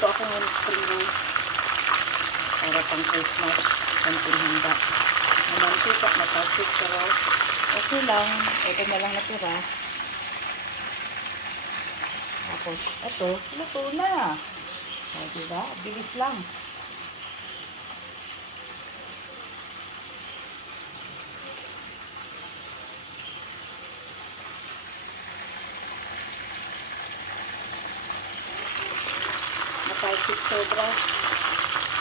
Nagluto ako ng spring rolls para pang Christmas, konting handa. Namantika, napasok, pero okay lang. Ito na lang natira. Tapos, ito, luto na. O, diba? Bilis lang. Napasok sobra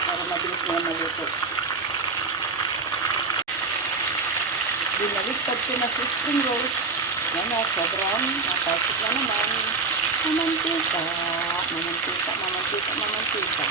para mabilis na maluto. Binaliktad ko na sa spring rolls. Yan, sobrang napasok na naman. Mamantika, mamantika, mamantika, mamantika.